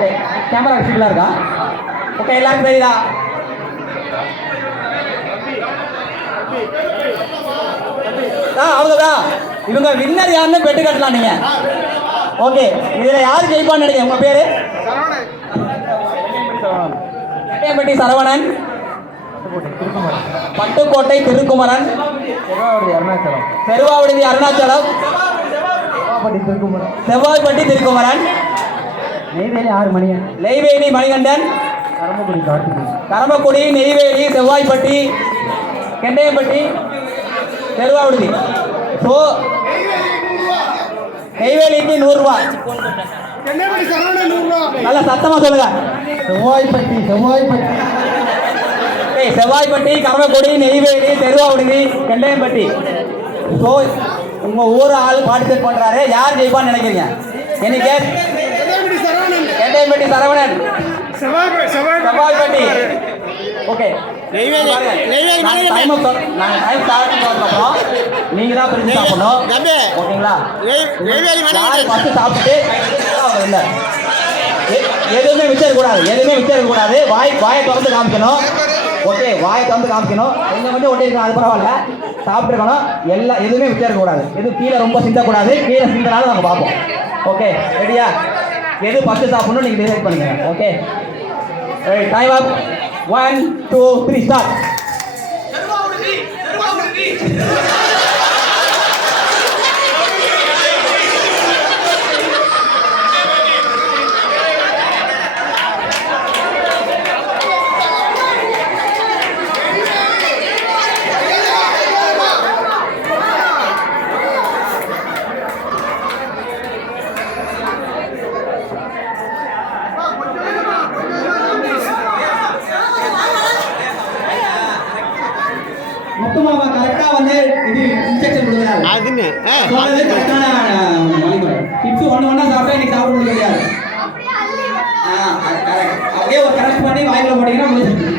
Okay, camera விசிபிளாக இருக்கா? Okay, எல்லாரும் தெரியுதா? அவ்வளோதான். இவங்க வின்னர் யாருன்னு பெட்டு கட்டலாம் நீங்க. ஓகே, இதில் யார் ஜெயிப்பான்னு நினைக்கிறேன்? உங்கள் பேர்? எட்டயம்பட்டி சரவணன், பட்டுக்கோட்டை திருக்குமரன், செருவாவிடுதி அருணாச்சலம், செவ்வாய்ப்பட்டி திருக்குமரன், நெய்வேலி மணிகண்டன், கரம்பக்குடி, நெய்வேலி, செவ்வாய்ப்பட்டி, கெண்டையம்பட்டி, செருவாவிடுதி. ஸோ நெய்வேலிக்கு 100 ரூபா. நல்ல சத்தமா சொல்லுங்க. செவ்வாய்ப்பட்டி, கரம்பக்குடி, நெய்வேலி, செருவாவிடுதி, கெண்டையம்பட்டி. ஸோ உங்க ஊர் ஆள் பார்ட்டிசிபேட் பண்றாரு. யார் ஜெயிப்பான்னு நினைக்கிறீங்க? எனக்கு கெண்டையம்பட்டி சரவணன், செவ்வாய்ப்பட்டி. ஓகே, நீங்க தான் பிரிச்சு சாப்பிடணும். ஓகேங்களா? சாப்பிட்டு இல்லை, எதுவுமே விசாரிக்கூடாது, எதுவுமே விசாரிக்கக்கூடாது. வாயை திறந்து காமிக்கணும். ஓகே, வாயை திறந்து காமிக்கணும். கொஞ்சம் கொஞ்சம் ஒட்டிருக்கணும், அது பரவாயில்ல. சாப்பிட்டுருக்கணும். எதுவுமே விசாரிக்கக்கூடாது. எதுவும் கீழே ரொம்ப சிந்தக்கூடாது. கீழே சிந்தனாலும் நாங்கள் பார்ப்போம். ஓகே, ரெடியா? எது ஃபஸ்ட்டு சாப்பிடணும் நீங்கள் டிசைட் பண்ணுங்க. ஓகே, டைம் அப். 1 2 3 ஸ்டார்ட். முத்துமாமா கரெக்டா வந்து இது இன்ஸ்ட்ரக்ஷன் கொடுக்குறாரு. அதுன்னு சொல்றது கரெக்டான வழிமுறை. டிப்ஸ் ஒண்ணா சாப்பிட்டா இன்னைக்கு சாப்பிட முடியாது. அப்படியே ஒரு கரெக்ட் பண்ணி வாயில போட்டீங்கன்னா முடிஞ்சிடும்.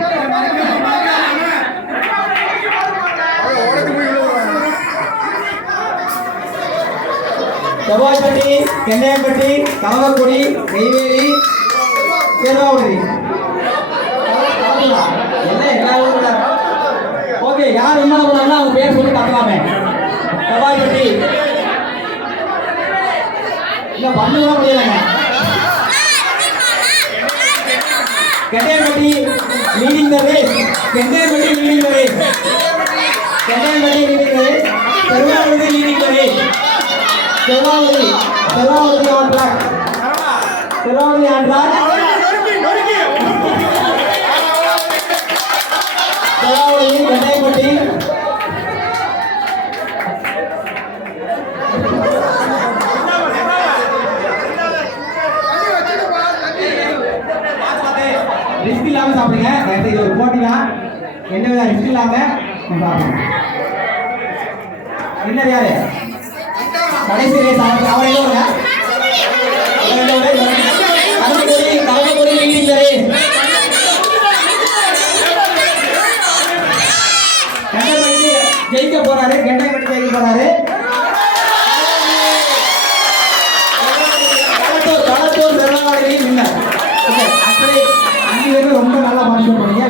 செவ்வாய்ப்பட்டி, கெண்டையம்பட்டி, கரம்பக்குடி, நெய்வேலி, செருவாவிடுதி எல்லாம் ஓகே, யார் என்ன பண்ணாலும் அவங்க பேர் சொல்லி கட்டலாமே. செவ்வாய்ப்பட்டி இல்ல பண்ணலாம் முடியலங்க. Kendaiyampatti leading the race. Kendaiyampatti leading the race. Kendaiyampatti leading the race. Seruvavidhuthi leading the race. Seruvavidhuthi on track. Seruvavidhuthi on track. Seruvavidhuthi, Kendaiyampatti. Risk இல்லாம சாப்பிடுங்க. இது ஒரு போட்டி தான். எந்த வித ரிஸ்க் இல்லாம சாப்பிடுங்க. என்ன யாரு கடைசி ரேஸ் அவரை கரம்பக்குடி லீடிங் த ரேஸ். ஜெயிக்க போறாரு. கெண்டையம்பட்டி ஜெயிக்க போறாரு. Kalathur Seruvavidudhi winner. Okay, actually 5 பேரும் ரொம்ப நல்லா பார்ட்டிசிபேட் பண்ணீங்க.